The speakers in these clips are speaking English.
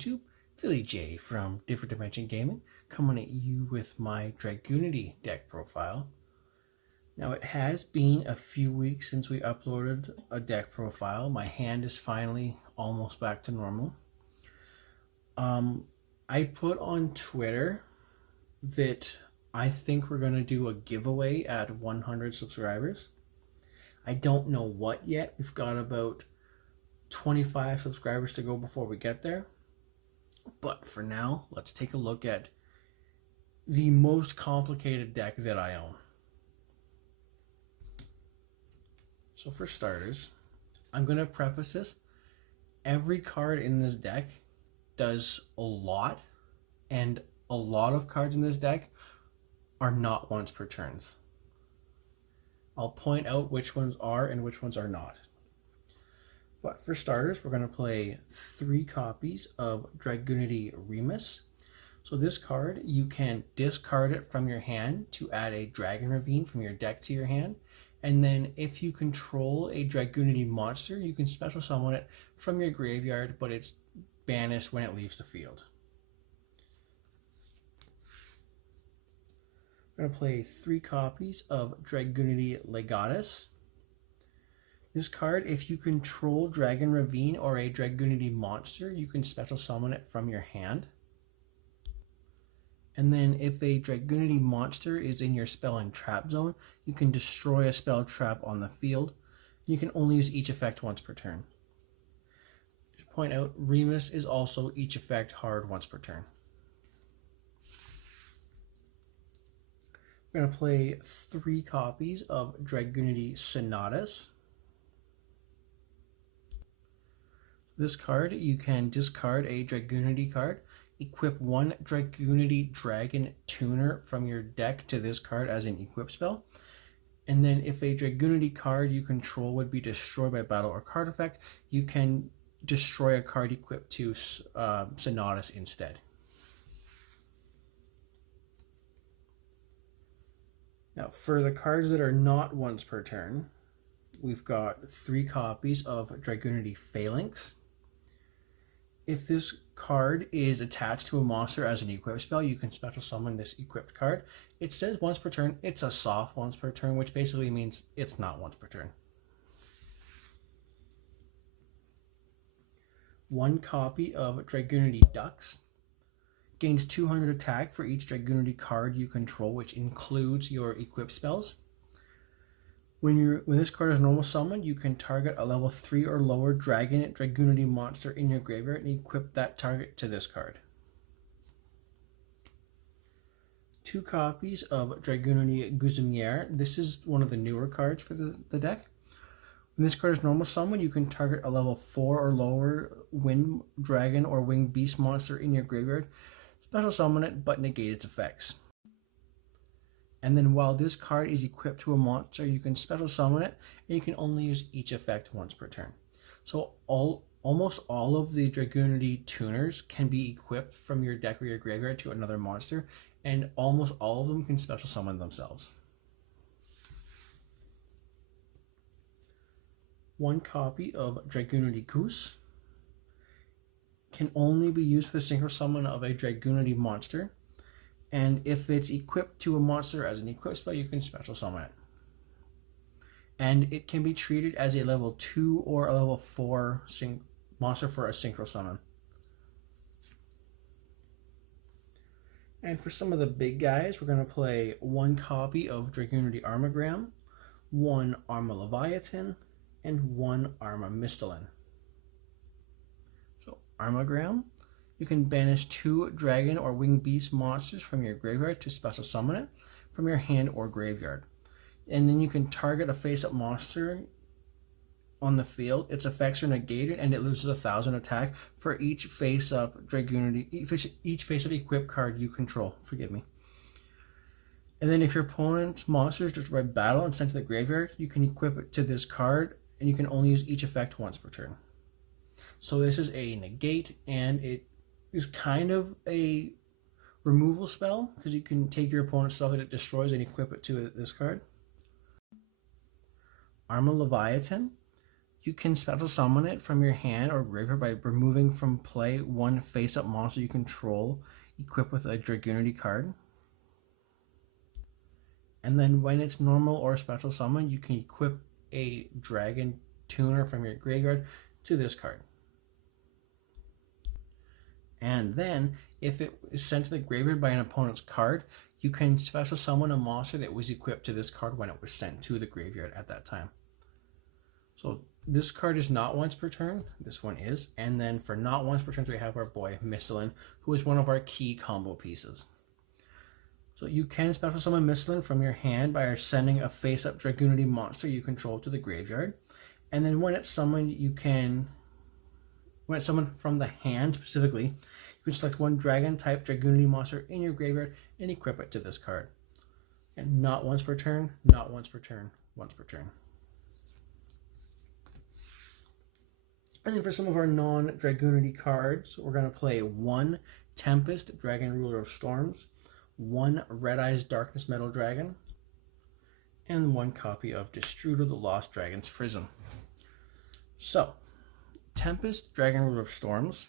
YouTube, Philly J from Different Dimension Gaming, coming at you with my Dragunity deck profile. Now it has been a few weeks since we uploaded a deck profile. My hand is finally almost back to normal. I put on Twitter that I think we're going to do a giveaway at 100 subscribers. I don't know what yet. We've got about 25 subscribers to go before we get there. But for now, let's take a look at the most complicated deck that I own. So for starters, I'm going to preface this. Every card in this deck does a lot, and a lot of cards in this deck are not once per turns. I'll point out which ones are and which ones are not. But for starters, we're going to play 3 copies of Dragunity Remus. So this card, you can discard it from your hand to add a Dragon Ravine from your deck to your hand. And then if you control a Dragunity monster, you can special summon it from your graveyard, but it's banished when it leaves the field. We're going to play 3 copies of Dragunity Legatus. This card, if you control Dragon Ravine or a Dragunity monster, you can special summon it from your hand. And then if a Dragunity monster is in your spell and trap zone, you can destroy a spell trap on the field. You can only use each effect once per turn. Just point out, Remus is also each effect hard once per turn. We're going to play 3 copies of Dragunity Sonatas. This card, you can discard a Dragunity card, equip 1 Dragunity Dragon Tuner from your deck to this card as an equip spell. And then if a Dragunity card you control would be destroyed by battle or card effect, you can destroy a card equipped to Sonatas instead. Now, for the cards that are not once per turn, we've got 3 copies of Dragunity Phalanx. If this card is attached to a monster as an equip spell, you can special summon this equipped card. It says once per turn. It's a soft once per turn, which basically means it's not once per turn. 1 copy of Dragunity Ducks. Gains 200 attack for each Dragunity card you control, which includes your equip spells. When this card is normal summoned, you can target a level 3 or lower Dragunity monster in your graveyard and equip that target to this card. 2 copies of Dragunity Guzmier. This is one of the newer cards for the deck. When this card is normal summoned, you can target a level 4 or lower Wind Dragon or Winged Beast monster in your graveyard. Special summon it, but negate its effects. And then while this card is equipped to a monster, you can special summon it, and you can only use each effect once per turn. So almost all of the Dragunity tuners can be equipped from your deck or your graveyard to another monster, and almost all of them can special summon themselves. 1 copy of Dragunity Goose. Can only be used for the synchro summon of a Dragunity monster. And if it's equipped to a monster as an equip spell, you can special summon it. And it can be treated as a level 2 or a level 4 monster for a synchro summon. And for some of the big guys, we're going to play 1 copy of Dragunity Armagram, 1 Arma Leviathan, and 1 Arma Misthalin. So Armagram. You can banish 2 Dragon or Winged Beast monsters from your graveyard to special summon it from your hand or graveyard. And then you can target a face-up monster on the field. Its effects are negated and it loses 1,000 attack for each face-up Dragunity, each face-up equipped card you control. Forgive me. And then if your opponent's monster is destroyed by battle and sent to the graveyard, you can equip it to this card and you can only use each effect once per turn. So this is a negate, and it is kind of a removal spell because you can take your opponent's stuff that it destroys and equip it to this card. Arma Leviathan. You can special summon it from your hand or graveyard by removing from play one face-up monster you control equipped with a Dragunity card. And then when it's normal or special summon, you can equip a Dragon Tuner from your graveyard to this card. And then, if it is sent to the graveyard by an opponent's card, you can special summon a monster that was equipped to this card when it was sent to the graveyard at that time. So this card is not once per turn, this one is. And then for not once per turn, we have our boy Mistlin, who is one of our key combo pieces. So you can special summon Mistlin from your hand by sending a face-up Dragunity monster you control to the graveyard. And then when it's summoned, when it's summoned from the hand specifically, you can select one Dragon-type Dragunity monster in your graveyard and equip it to this card. And not once per turn, not once per turn, once per turn. And then for some of our non-Dragunity cards, we're going to play one Tempest, Dragon Ruler of Storms, one Red Eyes Darkness Metal Dragon, and one copy of Destrudo the Lost Dragon's Prism. So, Tempest, Dragon Ruler of Storms,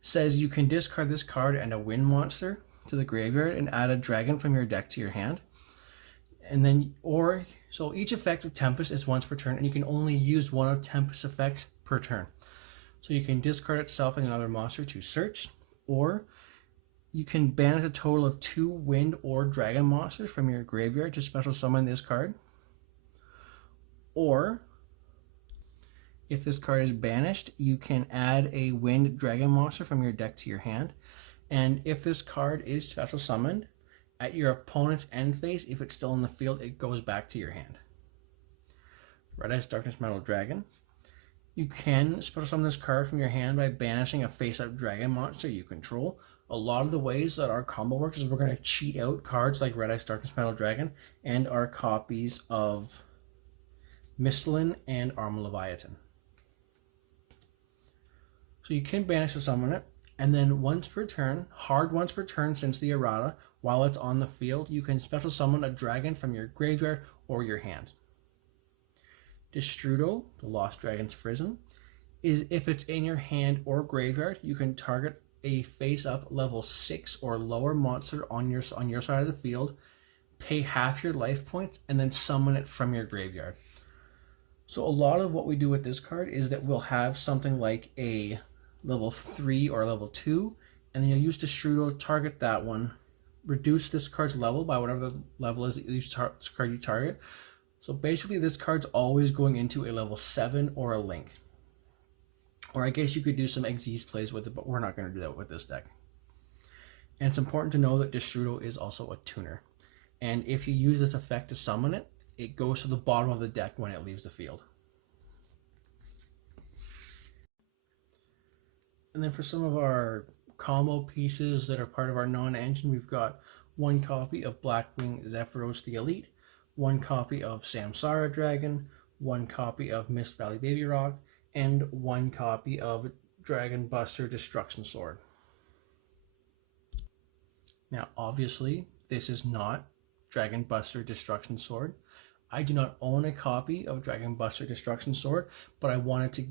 says you can discard this card and a wind monster to the graveyard and add a dragon from your deck to your hand. And then, so each effect of Tempest is once per turn, and you can only use one of Tempest's effects per turn. So you can discard itself and another monster to search, or you can banish a total of 2 wind or dragon monsters from your graveyard to special summon this card. Or, if this card is banished, you can add a wind dragon monster from your deck to your hand. And if this card is special summoned, at your opponent's end phase, if it's still in the field, it goes back to your hand. Red Eyes Darkness Metal Dragon. You can special summon this card from your hand by banishing a face-up dragon monster you control. A lot of the ways that our combo works is we're going to cheat out cards like Red Eyes Darkness Metal Dragon and our copies of Mistlin and Arma Leviathan. So you can banish or summon it, and then once per turn, hard once per turn since the errata, while it's on the field, you can special summon a dragon from your graveyard or your hand. Destrudo, the Lost Dragon's Prism, is if it's in your hand or graveyard, you can target a face-up level 6 or lower monster on your side of the field, pay half your life points, and then summon it from your graveyard. So a lot of what we do with this card is that we'll have something like a level 3 or level 2, and then you'll use Destrudo, target that one, reduce this card's level by whatever the level is that card you target. So basically this card's always going into a level 7 or a link. Or I guess you could do some Xyz plays with it, but we're not going to do that with this deck. And it's important to know that Destrudo is also a tuner. And if you use this effect to summon it, it goes to the bottom of the deck when it leaves the field. And then for some of our combo pieces that are part of our non-engine, we've got one copy of Blackwing Zephyros the Elite, one copy of Samsara Dragon, one copy of Mist Valley Baby Rock, and one copy of Dragon Buster Destruction Sword. Now, obviously, this is not Dragon Buster Destruction Sword. I do not own a copy of Dragon Buster Destruction Sword, but I wanted to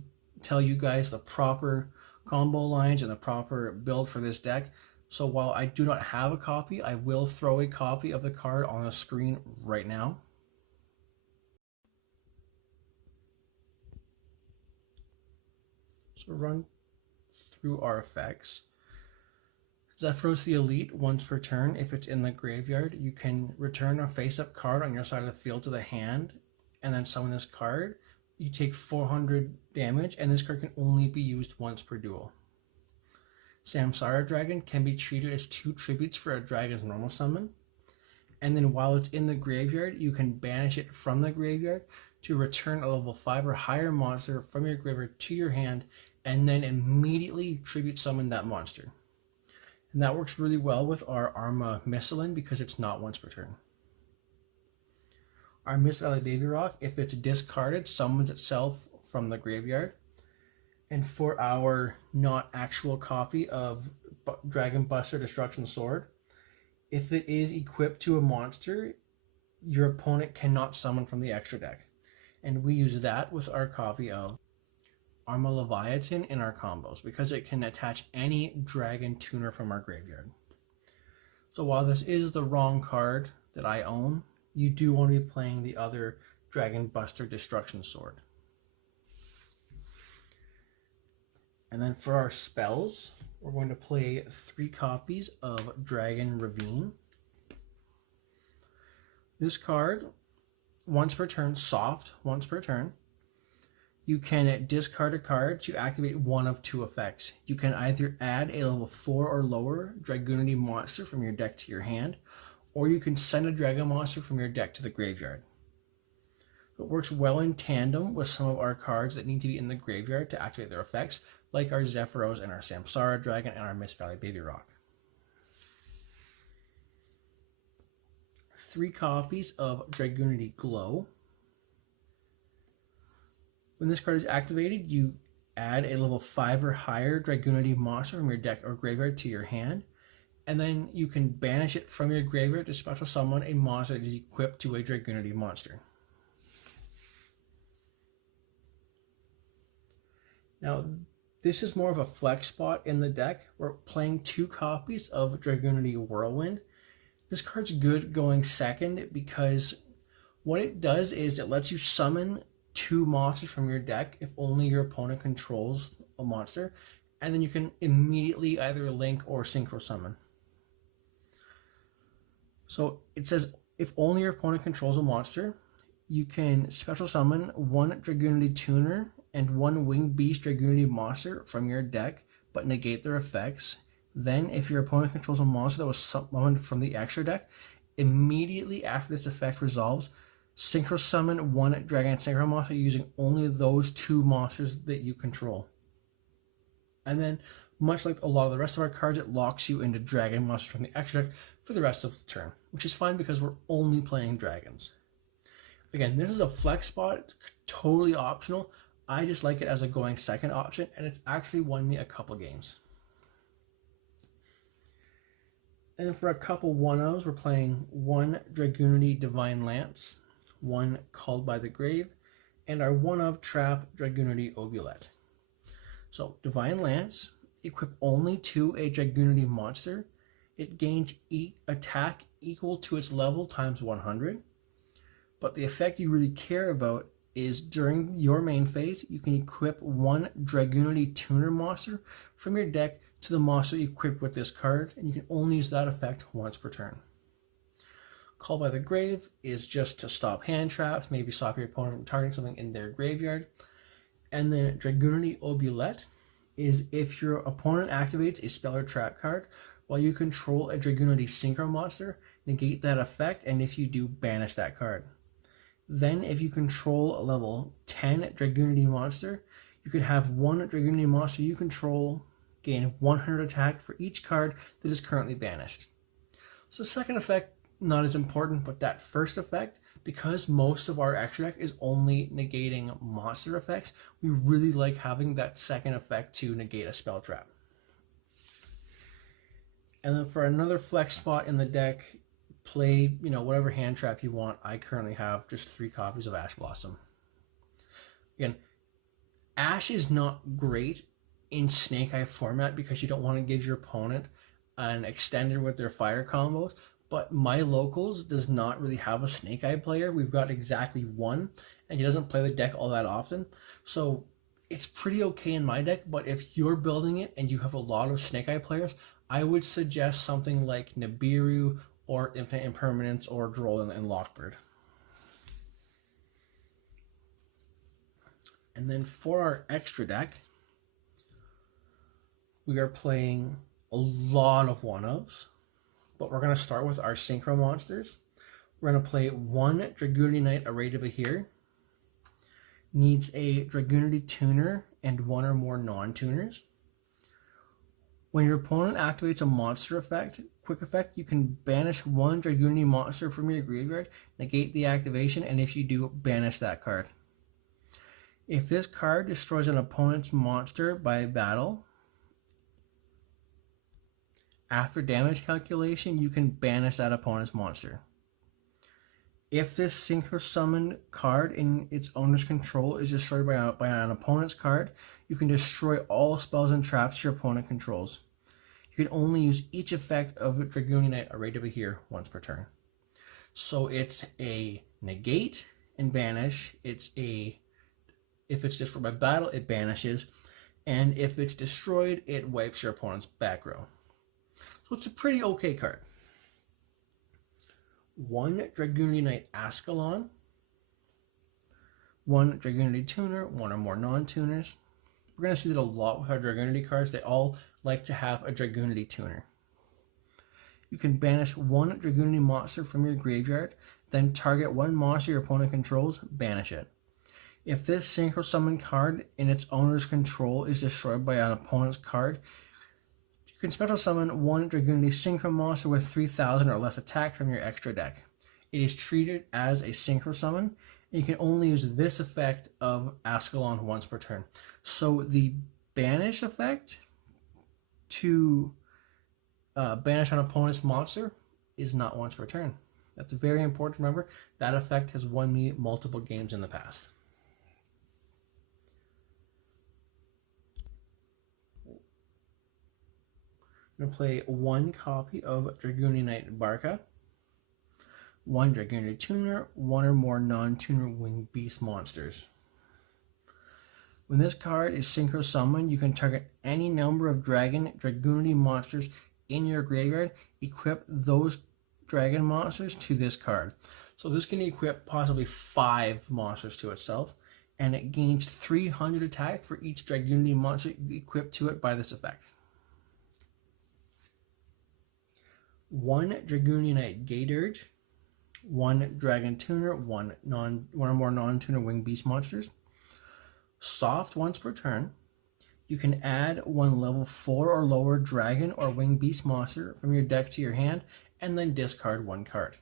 tell you guys the proper combo lines and the proper build for this deck. So while I do not have a copy, I will throw a copy of the card on the screen right now. So run through our effects. Zephyros the Elite, once per turn, if it's in the graveyard, you can return a face-up card on your side of the field to the hand, and then summon this card. You take 400 damage, and this card can only be used once per duel. Samsara Dragon can be treated as 2 tributes for a dragon's normal summon. And then while it's in the graveyard, you can banish it from the graveyard to return a level 5 or higher monster from your graveyard to your hand, and then immediately tribute summon that monster. And that works really well with our Arma Mistlin because it's not once per turn. Our Mist Valley Baby Rock, if it's discarded, summons itself from the graveyard. And for our not actual copy of Dragon Buster Destruction Sword, if it is equipped to a monster, your opponent cannot summon from the extra deck. And we use that with our copy of Arma Leviathan in our combos because it can attach any dragon tuner from our graveyard. So while this is the wrong card that I own, you do want to be playing the other Dragon Buster Destruction Sword. And then for our spells, we're going to play 3 copies of Dragon Ravine. This card, once per turn, soft, once per turn. You can discard a card to activate one of 2 effects. You can either add a level 4 or lower Dragunity monster from your deck to your hand, or you can send a dragon monster from your deck to the graveyard. It works well in tandem with some of our cards that need to be in the graveyard to activate their effects, like our Zephyros and our Samsara Dragon and our Mist Valley Baby Rock. 3 copies of Dragunity Glow. When this card is activated, you add a level 5 or higher Dragunity monster from your deck or graveyard to your hand, and then you can banish it from your graveyard to special summon a monster that is equipped to a Dragunity monster. Now, this is more of a flex spot in the deck. We're playing 2 copies of Dragunity Whirlwind. This card's good going second because what it does is it lets you summon 2 monsters from your deck if only your opponent controls a monster, and then you can immediately either link or synchro summon. So it says if only your opponent controls a monster, you can special summon 1 Dragunity Tuner and 1 Winged Beast Dragunity monster from your deck, but negate their effects. Then, if your opponent controls a monster that was summoned from the extra deck, immediately after this effect resolves, synchro summon 1 Dragon Synchro monster using only those 2 monsters that you control. And then, much like a lot of the rest of our cards, it locks you into dragon monsters from the extra deck for the rest of the turn, which is fine because we're only playing dragons. Again, this is a flex spot, totally optional. I just like it as a going second option, and it's actually won me a couple games. And then for a couple 1-ofs, we're playing 1 Dragunity Divine Lance, 1 Called by the Grave, and our 1-of Trap Dragunity Obulette. So, Divine Lance, equip only to a Dragunity monster. It gains attack equal to its level times 100. But the effect you really care about is during your main phase, you can equip 1 Dragunity Tuner monster from your deck to the monster equipped with this card, and you can only use that effect once per turn. Call by the Grave is just to stop hand traps, maybe stop your opponent from targeting something in their graveyard. And then Dragunity Obulette is if your opponent activates a spell or trap card while you control a Dragunity Synchro monster, negate that effect, and if you do, banish that card. Then, if you control a level 10 Dragunity monster, you can have 1 Dragunity monster you control gain 100 attack for each card that is currently banished. So, second effect, not as important, but that first effect, because most of our extra deck is only negating monster effects, we really like having that second effect to negate a spell trap. And then for another flex spot in the deck, play, whatever hand trap you want. I currently have just 3 copies of Ash Blossom. Again, Ash is not great in Snake Eye format because you don't want to give your opponent an extender with their fire combos, but my locals does not really have a Snake Eye player. We've got exactly 1, and he doesn't play the deck all that often. So it's pretty okay in my deck, but if you're building it and you have a lot of Snake Eye players, I would suggest something like Nibiru or Infinite Impermanence or Droll and Lockbird. And then for our extra deck, we are playing a lot of 1-ofs, but we're going to start with our Synchro monsters. We're going to play 1 Dragunity Knight Array to Behir. Needs a Dragunity Tuner and 1 or more non-tuners. When your opponent activates a monster effect, quick effect, you can banish 1 Dragunity monster from your graveyard, negate the activation, and if you do, banish that card. If this card destroys an opponent's monster by battle, after damage calculation, you can banish that opponent's monster. If this Synchro Summon card in its owner's control is destroyed by an opponent's card, you can destroy all spells and traps your opponent controls. You can only use each effect of Dragunity Knight arrayed over here once per turn. So it's a negate and banish. If it's destroyed by battle, it banishes. And if it's destroyed, it wipes your opponent's back row. So it's a pretty okay card. 1 Dragunity Knight Ascalon, 1 Dragunity Tuner, 1 or more non-tuners. We're going to see that a lot with our Dragunity cards. They all like to have a Dragunity Tuner. You can banish 1 Dragunity monster from your graveyard, then target 1 monster your opponent controls, banish it. If this Synchro Summon card in its owner's control is destroyed by an opponent's card, you can special summon 1 Dragunity Synchro monster with 3000 or less attack from your extra deck. It is treated as a Synchro Summon, and you can only use this effect of Ascalon once per turn. So the banish effect to banish an opponent's monster is not once per turn. That's very important to remember. That effect has won me multiple games in the past. I'm going to play 1 copy of Dragunity Knight Barca, 1 Dragunity Tuner, 1 or more non-tuner winged beast monsters. When this card is Synchro Summoned, you can target any number of Dragunity monsters in your graveyard, equip those dragon monsters to this card. So this can equip possibly 5 monsters to itself, and it gains 300 attack for each Dragunity monster equipped to it by this effect. 1 Dragunity Knight Gate Urge, 1 Dragon Tuner, 1 or more non-tuner winged beast monsters. Soft once per turn. You can add 1 level 4 or lower dragon or winged beast monster from your deck to your hand, and then discard 1 card.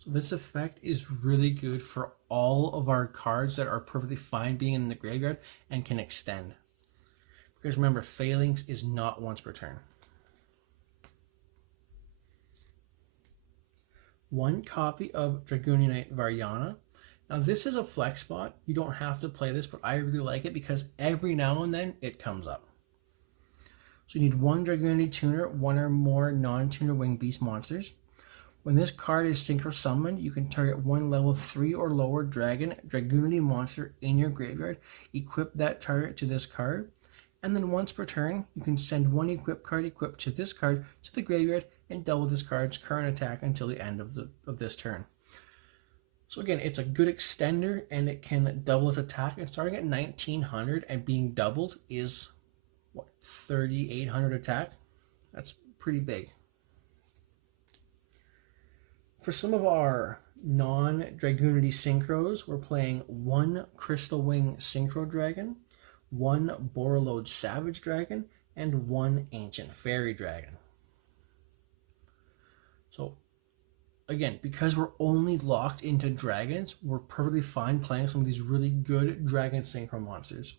So this effect is really good for all of our cards that are perfectly fine being in the graveyard and can extend. Because remember, Phalanx is not once per turn. 1 copy of Dragunity Knight Variana. Now this is a flex spot. You don't have to play this, but I really like it because every now and then it comes up. So you need 1 Dragunity Tuner, 1 or more non-tuner winged beast monsters. When this card is Synchro Summoned, you can target 1 level 3 or lower Dragunity monster in your graveyard, equip that target to this card, and then once per turn, you can send 1 equip card equipped to this card to the graveyard and double this card's current attack until the end of this turn. So again, it's a good extender, and it can double its attack. And starting at 1900 and being doubled is, what, 3800 attack? That's pretty big. For some of our non-Dragunity Synchros, we're playing 1 Crystal Wing Synchro Dragon, 1 Borreload Savage Dragon, and 1 Ancient Fairy Dragon. So again, because we're only locked into dragons, we're perfectly fine playing some of these really good dragon synchro monsters.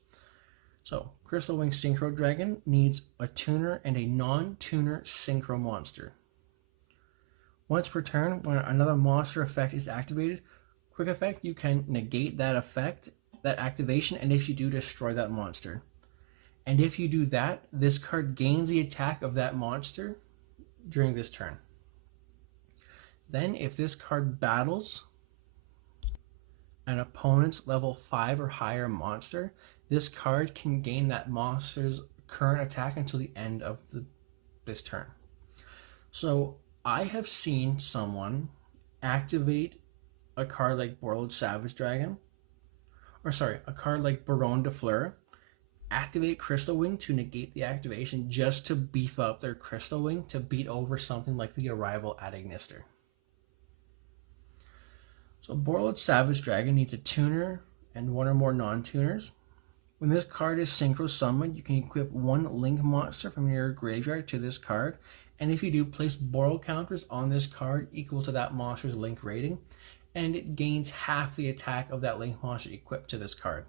So, Crystal Wing Synchro Dragon needs a tuner and a non-tuner synchro monster. Once per turn, when another monster effect is activated, quick effect, you can negate that effect, that activation, and if you do, destroy that monster. And if you do that, this card gains the attack of that monster during this turn. Then, if this card battles an opponent's level 5 or higher monster, this card can gain that monster's current attack until the end of this turn. So, I have seen someone activate a card like Borreload Savage Dragon, a card like Baronne de Fleur, activate Crystal Wing to negate the activation just to beef up their Crystal Wing to beat over something like the Arrival at Ignister. So Borreload Savage Dragon needs a tuner and 1 or more non-tuners. When this card is Synchro Summoned, you can equip 1 Link monster from your graveyard to this card, and if you do, place Borreload counters on this card equal to that monster's Link rating, and it gains half the attack of that Link monster equipped to this card.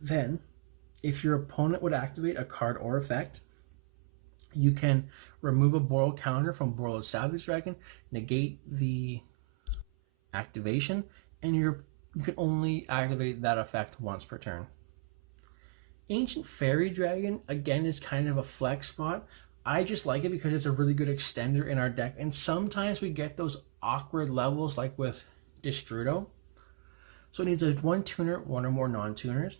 Then, if your opponent would activate a card or effect, You can remove a Boral counter from Borrowed Savage Dragon, negate the activation, and you can only activate that effect once per turn. Ancient Fairy Dragon, again, is kind of a flex spot. I just like it because it's a really good extender in our deck, and sometimes we get those awkward levels like with Destrudo. So it needs a 1 tuner, 1 or more non-tuners.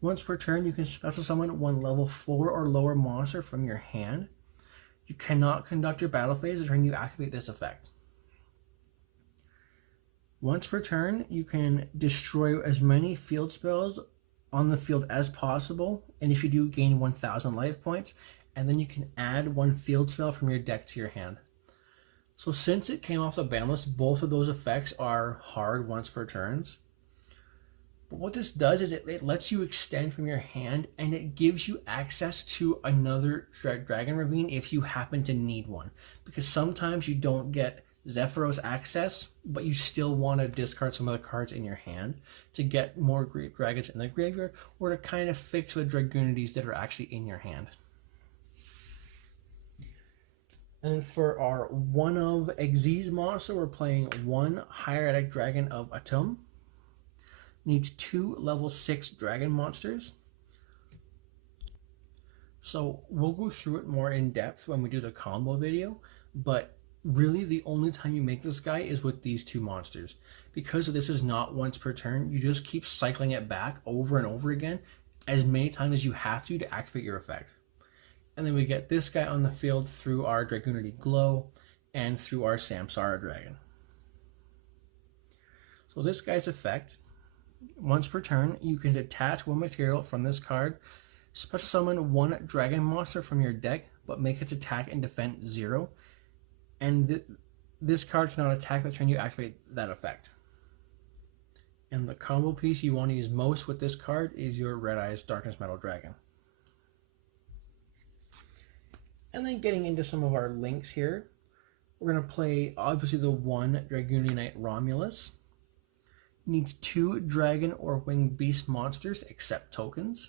Once per turn, you can special summon 1 level 4 or lower monster from your hand. You cannot conduct your battle phase the turn you activate this effect. Once per turn, you can destroy as many field spells on the field as possible, and if you do, gain 1,000 life points, and then you can add 1 field spell from your deck to your hand. So since it came off the ban list, both of those effects are hard once per turns. But what this does is it lets you extend from your hand, and it gives you access to another Dragon Ravine if you happen to need one. Because sometimes you don't get Zephyros access, but you still want to discard some of the cards in your hand to get more great dragons in the graveyard, or to kind of fix the Dragunities that are actually in your hand. And for our one of Xyz monster, we're playing 1 Hieratic Dragon of Atum. Needs 2 level 6 dragon monsters. So we'll go through it more in depth when we do the combo video, but really the only time you make this guy is with these 2 monsters. Because this is not once per turn, you just keep cycling it back over and over again as many times as you have to activate your effect. And then we get this guy on the field through our Dragunity Glow and through our Samsara Dragon. So this guy's effect, once per turn, you can detach 1 material from this card, special summon 1 dragon monster from your deck, but make its attack and defense 0. And this card cannot attack the turn you activate that effect. And the combo piece you want to use most with this card is your Red Eyes Darkness Metal Dragon. And then getting into some of our links here, we're going to play obviously the 1 Dragunity Knight Romulus. Needs 2 dragon or winged beast monsters except tokens.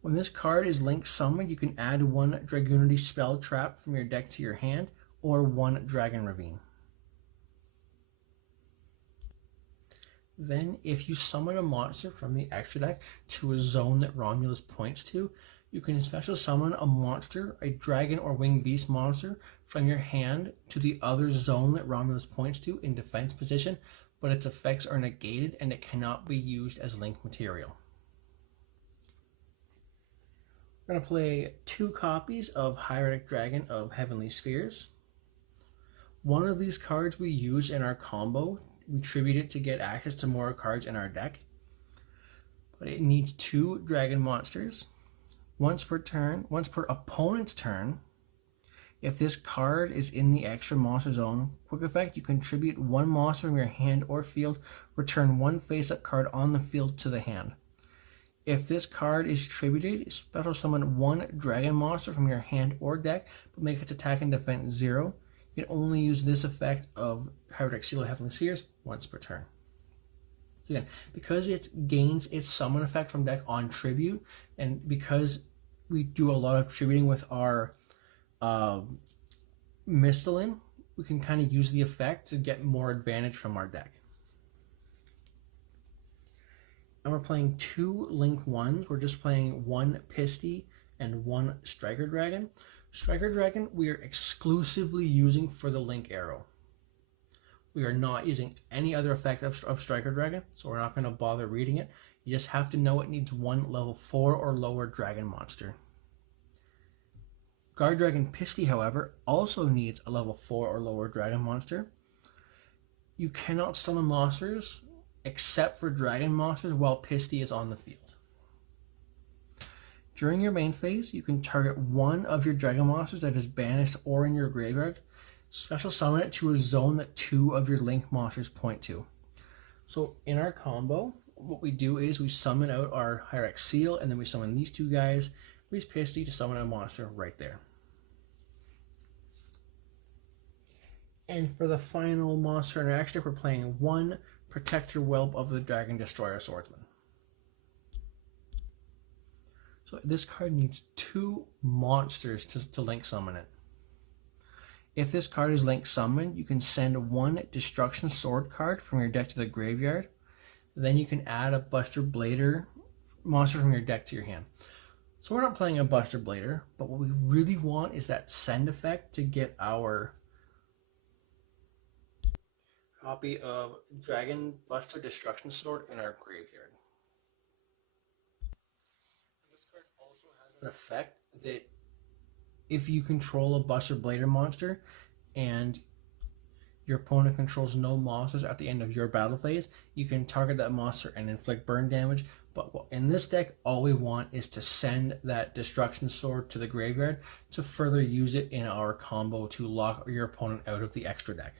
When this card is link summoned, you can add 1 Dragunity spell trap from your deck to your hand, or 1 Dragon Ravine. Then if you summon a monster from the extra deck to a zone that Romulus points to, you can special summon a monster, a dragon or winged beast monster, from your hand to the other zone that Romulus points to in defense position, but its effects are negated and it cannot be used as link material. We're going to play 2 copies of Hieratic Dragon of Heavenly Spheres. One of these cards we use in our combo. We tribute it to get access to more cards in our deck. But it needs 2 dragon monsters. Once per opponent's turn, if this card is in the extra monster zone, quick effect, you contribute 1 monster from your hand or field, return 1 face-up card on the field to the hand. If this card is tributed, special summon 1 dragon monster from your hand or deck, but make its attack and defense 0. You can only use this effect of Hieratic Seal of Heavenly Spheres once per turn. Again, because it gains its summon effect from deck on tribute, and because we do a lot of tributing with our Mistalin, we can kind of use the effect to get more advantage from our deck. And we're playing 2 Link 1s. We're just playing 1 Pisty and 1 Striker Dragon. Striker Dragon we are exclusively using for the Link Arrow. We are not using any other effect of Striker Dragon, so we're not going to bother reading it. You just have to know it needs 1 level 4 or lower dragon monster. Guard Dragon Pisty, however, also needs a level 4 or lower dragon monster. You cannot summon monsters except for dragon monsters while Pisty is on the field. During your main phase, you can target 1 of your dragon monsters that is banished or in your graveyard. Special summon it to a zone that 2 of your link monsters point to. So in our combo, what we do is we summon out our Hieratic Seal, and then we summon these 2 guys. We use Pisty to summon a monster right there. And for the final monster in our action, we're playing 1 Protector Whelp of the Dragon Destroyer Swordsman. So this card needs 2 monsters to link summon it. If this card is link summoned, you can send 1 Destruction Sword card from your deck to the graveyard. Then you can add a Buster Blader monster from your deck to your hand. So we're not playing a Buster Blader, but what we really want is that send effect to get our copy of Dragon Buster Destruction Sword in our graveyard. This card also has an effect that if you control a Buster Blader monster and your opponent controls no monsters at the end of your battle phase, you can target that monster and inflict burn damage. But in this deck, all we want is to send that Destruction Sword to the graveyard to further use it in our combo to lock your opponent out of the extra deck.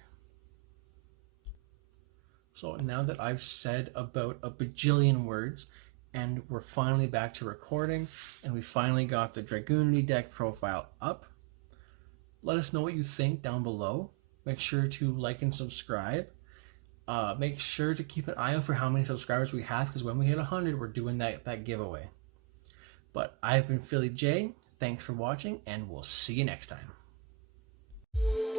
So now that I've said about a bajillion words, and we're finally back to recording, and we finally got the Dragunity deck profile up, let us know what you think down below. Make sure to like and subscribe. Make sure to keep an eye out for how many subscribers we have, because when we hit 100, we're doing that giveaway. But I've been Philly J. Thanks for watching, and we'll see you next time.